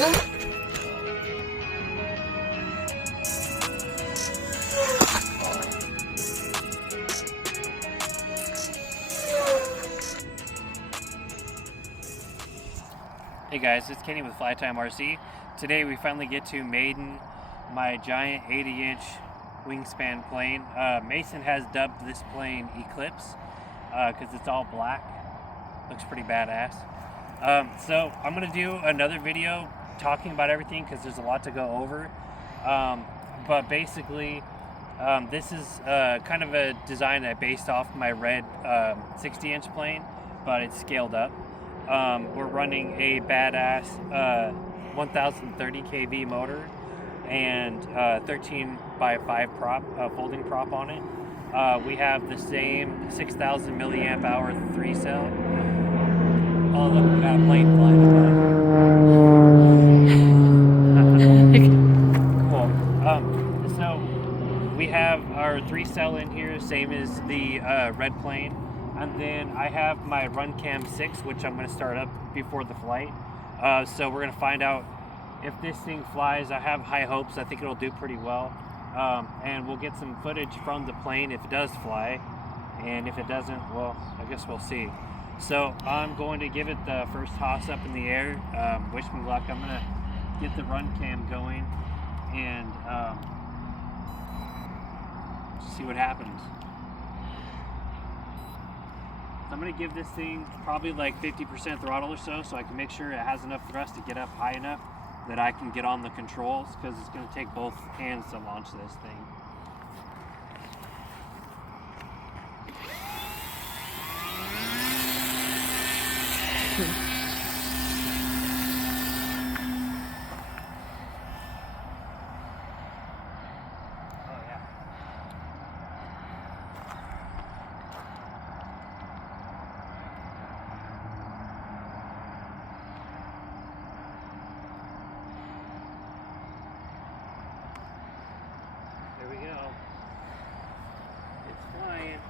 Hey guys, it's Kenny with Flite RC. Today we finally get to maiden my giant 80-inch wingspan plane. Mason has dubbed this plane Eclipse because it's all black. Looks pretty badass. So I'm going to do another video talking about everything because there's a lot to go over. But basically, this is kind of a design I based off my red 60-inch plane, but it's scaled up. We're running a badass 1030 kV motor and 13 by 5 prop, folding prop on it. We have the same 6000 milliamp hour 3 cell. Oh look, we got a plane flying above. Cool. So we have our 3 cell in here, same as the red plane. And then I have my run cam 6, which I'm going to start up before the flight. So we're going to find out if this thing flies. I have high hopes. I think it'll do pretty well. And we'll get some footage from the plane if it does fly. And if it doesn't, well, I guess we'll see. So I'm going to give it the first toss up in the air. Wish me luck. I'm going to get the run cam going and see what happens. I'm going to give this thing probably like 50% throttle or so I can make sure it has enough thrust to get up high enough that I can get on the controls, because it's going to take both hands to launch this thing. There we go. It's flying.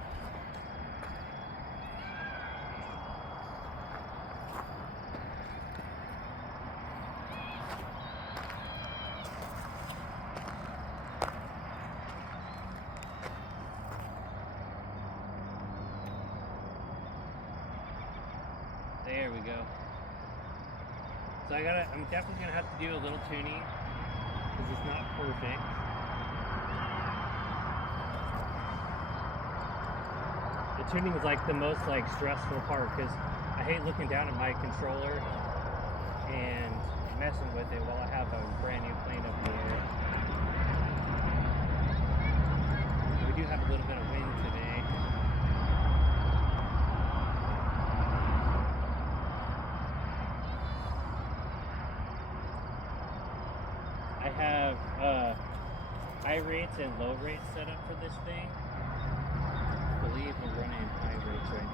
There we go. So I'm definitely gonna have to do a little tuning because it's not perfect. The tuning is like the most stressful part, because I hate looking down at my controller and messing with it while I have a brand new plane up in the air. We do have a little bit of wind today. I have high rates and low rates set up for this thing. I believe we're running high rates right now.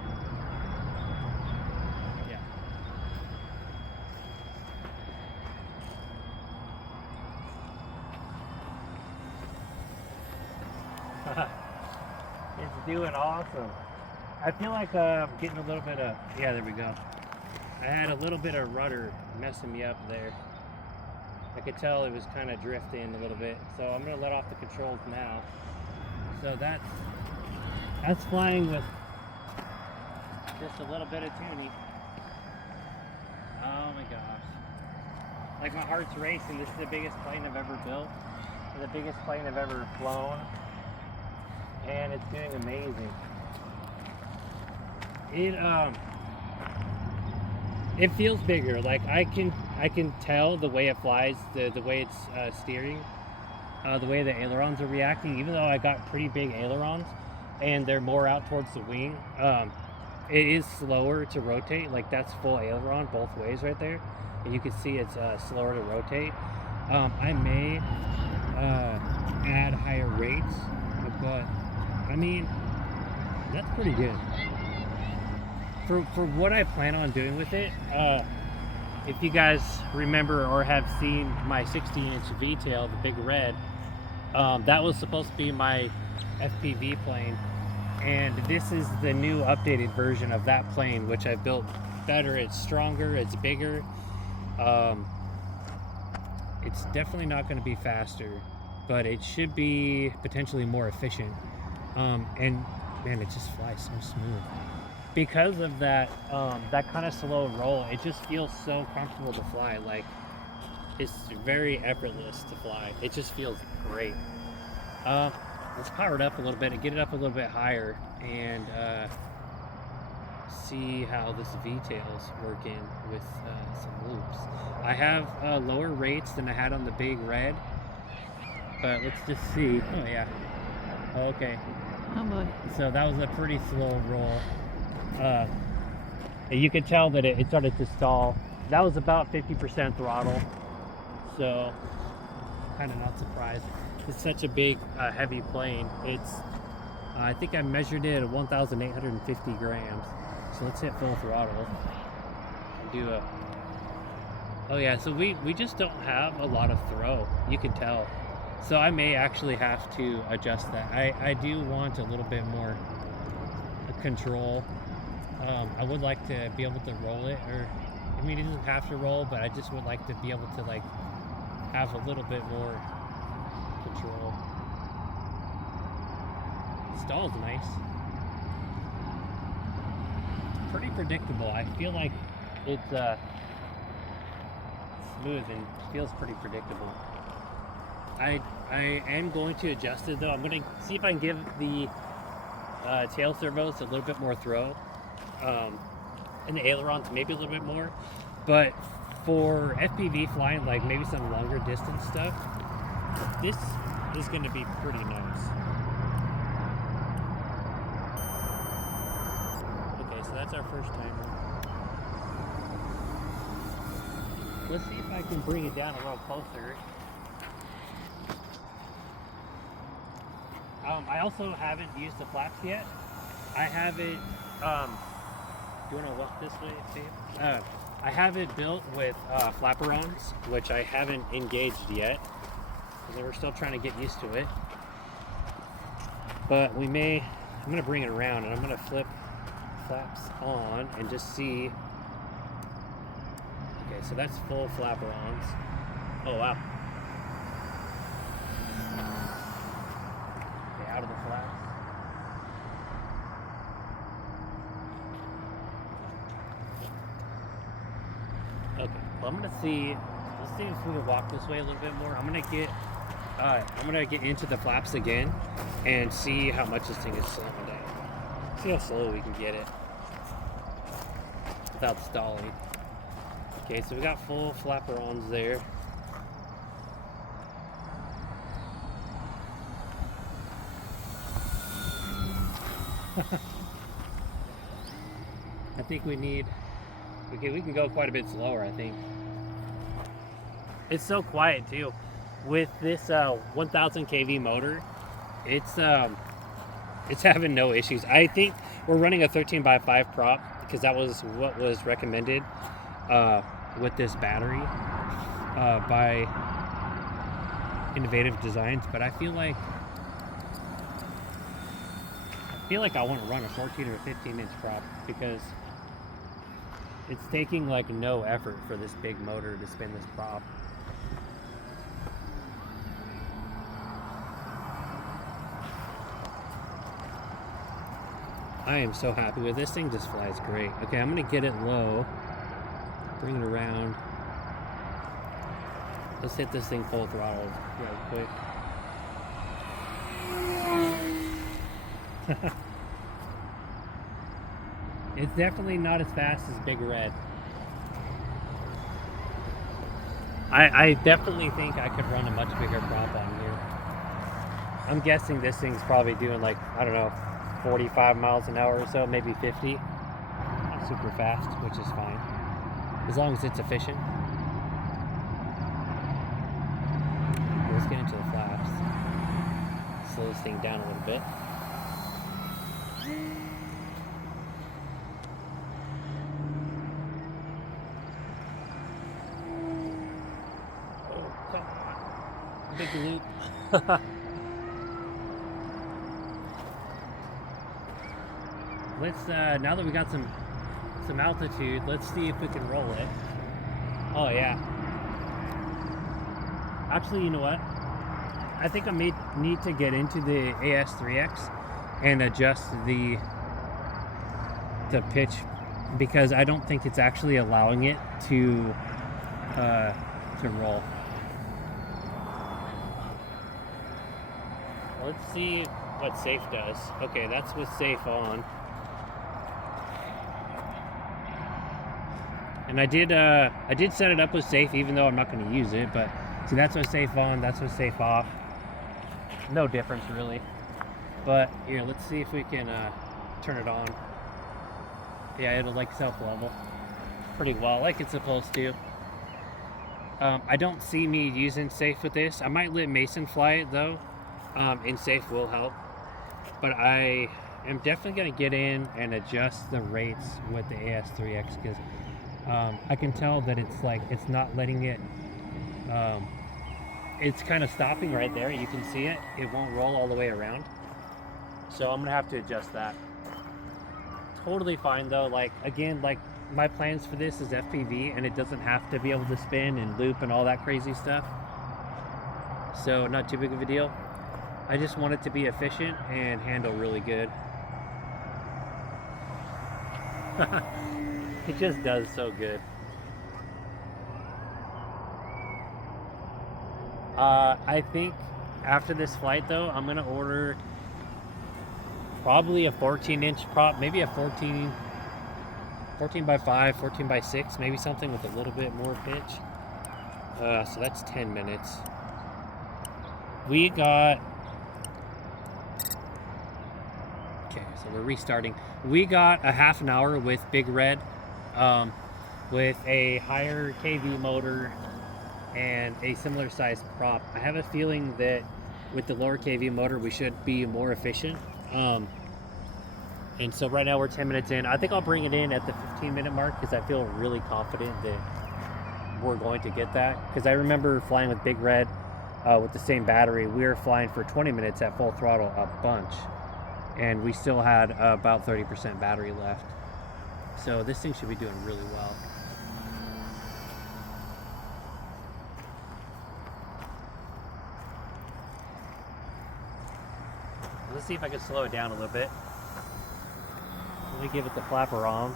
Yeah. It's doing awesome. I feel like I'm getting a little bit of, yeah, there we go. I had a little bit of rudder messing me up there. I could tell it was kind of drifting a little bit. So I'm going to let off the controls now. So that's flying with just a little bit of tuning. Oh my gosh. Like, my heart's racing. This is the biggest plane I've ever built. And the biggest plane I've ever flown. And it's doing amazing. It feels bigger. Like, I can tell the way it flies, the way it's steering, the way the ailerons are reacting. Even though I got pretty big ailerons and they're more out towards the wing, it is slower to rotate. Like, that's full aileron both ways right there, and you can see it's slower to rotate. I may add higher rates, but I mean, that's pretty good. For what I plan on doing with it, if you guys remember or have seen my 60-inch V-tail, the big red, that was supposed to be my FPV plane, and this is the new updated version of that plane, which I built better. It's stronger, it's bigger, It's definitely not going to be faster, but it should be potentially more efficient. And man, it just flies so smooth. Because of that, that kind of slow roll, it just feels so comfortable to fly. Like, it's very effortless to fly. It just feels great. Let's power it up a little bit and get it up a little bit higher, and see how this V-tail's working with some loops. I have lower rates than I had on the big red, but let's just see. Oh yeah. Okay. Oh boy. So that was a pretty slow roll. You could tell that it started to stall. That was about 50% throttle. So kind of not surprised. It's such a big, heavy plane. It's, I think I measured it at 1,850 grams. So let's hit full throttle. Do a. Oh yeah, so we just don't have a lot of throw. You can tell. So I may actually have to adjust that. I do want a little bit more control. I would like to be able to roll it, or I mean, it doesn't have to roll, but I just would like to be able to like have a little bit more control. Stall's nice. Pretty predictable. I feel like it's smooth and feels pretty predictable. I am going to adjust it though. I'm going to see if I can give the tail servos a little bit more throw, and the ailerons maybe a little bit more. But for FPV flying, like maybe some longer distance stuff, this is going to be pretty nice. Okay, so that's our first timer. Let's see if I can bring it down a little closer. I also haven't used the flaps yet. I have it, do you want to walk this way, Steve? I have it built with flaperons, which I haven't engaged yet, because we're still trying to get used to it. But I'm going to bring it around, and I'm going to flip flaps on and just see. Okay, so that's full flaperons. Oh, wow. Okay, out of the flaps. Okay, well, I'm gonna see. Let's see if we can walk this way a little bit more. I'm gonna get into the flaps again and see how much this thing is slowing down. See how slow we can get it without stalling. Okay, so we got full flaperons there. I think we need. Okay, we can go quite a bit slower, I think. It's so quiet too. With this 1000 kV motor, it's having no issues. I think we're running a 13x5 prop because that was what was recommended with this battery by Innovative Designs, but I feel like I want to run a 14 or 15 inch prop because it's taking like no effort for this big motor to spin this prop. I am so happy with this thing. Just flies great. Okay, I'm gonna get it low, bring it around. Let's hit this thing full throttle real quick. It's definitely not as fast as Big Red. I definitely think I could run a much bigger prop on here. I'm guessing this thing's probably doing like, I don't know, 45 miles an hour or so, maybe 50. Not super fast, which is fine, as long as it's efficient. Let's get into the flaps. Slow this thing down a little bit. Big loop. Let's now that we got some altitude, let's see if we can roll it. Oh yeah. actually, you know what? I think I may need to get into the AS3X and adjust the pitch, because I don't think it's actually allowing it to roll. Let's see what safe does. Okay, that's with safe on. And I did set it up with safe, even though I'm not going to use it. But see, that's with safe on, that's with safe off. No difference really. But here, let's see if we can turn it on. Yeah, it'll like self-level pretty well, like it's supposed to. I don't see me using safe with this. I might let Mason fly it though, and safe will help. But I am definitely going to get in and adjust the rates with the AS3X, because I can tell that it's not letting it, it's kind of stopping right there. You can see it. It won't roll all the way around. So I'm going to have to adjust that. Totally fine though. Like, again, like my plans for this is FPV, and it doesn't have to be able to spin and loop and all that crazy stuff. So not too big of a deal. I just want it to be efficient and handle really good. It just does so good. I think after this flight though, I'm gonna order probably a 14-inch prop, maybe a 14 by 5, 14 by 6, maybe something with a little bit more pitch. So that's 10 minutes. We got, okay, so we're restarting. We got a half an hour with Big Red, with a higher KV motor and a similar size prop. I have a feeling that with the lower KV motor we should be more efficient. And so right now we're 10 minutes in. I think I'll bring it in at the 15-minute mark, because I feel really confident that we're going to get that. Because I remember flying with Big Red with the same battery. We were flying for 20 minutes at full throttle a bunch, and we still had about 30% battery left. So this thing should be doing really well. Let's see if I can slow it down a little bit. Let me give it the flapper on.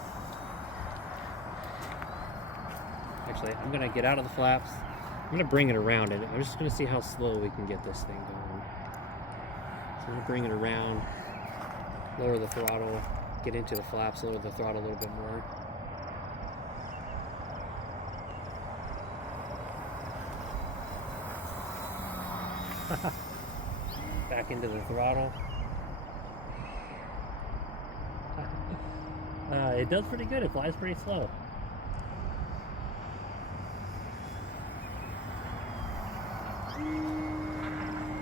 Actually, I'm gonna get out of the flaps. I'm gonna bring it around, and I'm just gonna see how slow we can get this thing going. So I'm gonna bring it around, lower the throttle, get into the flaps, lower the throttle a little bit more. Back into the throttle. It does pretty good. It flies pretty slow.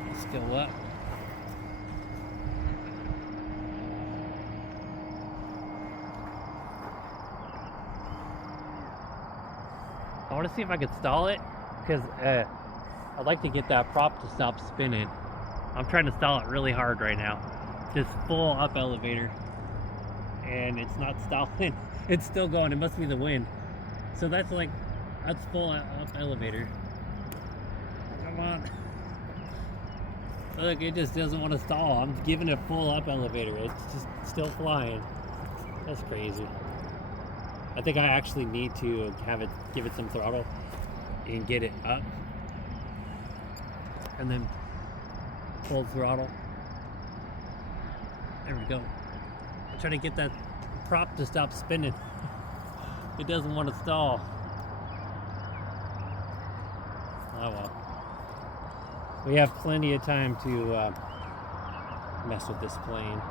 Let's go up. I want to see if I could stall it, because I'd like to get that prop to stop spinning. I'm trying to stall it really hard right now. Just full up elevator. And it's not stalling. It's still going. It must be the wind. So that's full up elevator. Come on. Look, it just doesn't want to stall. I'm giving it full up elevator. It's just still flying. That's crazy. I think I actually need to give it some throttle and get it up, and then full throttle. There we go. I'm trying to get that prop to stop spinning. It doesn't want to stall. Oh well. We have plenty of time to mess with this plane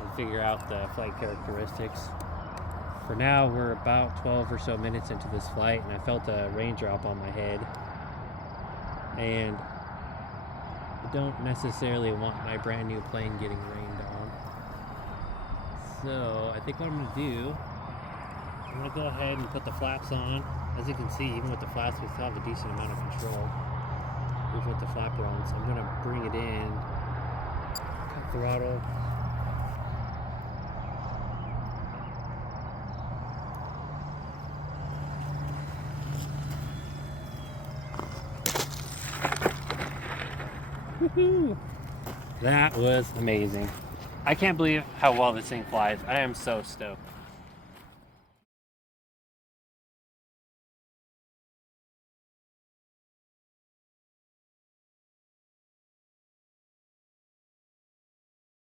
and figure out the flight characteristics. For now, we're about 12 or so minutes into this flight, and I felt a raindrop on my head. And I don't necessarily want my brand new plane getting rained on. So I think what I'm going to do, I'm going to go ahead and put the flaps on. As you can see, even with the flaps, we still have a decent amount of control. Even with the flapper on, so I'm going to bring it in, cut throttle. Woohoo! That was amazing. I can't believe how well this thing flies. I am so stoked.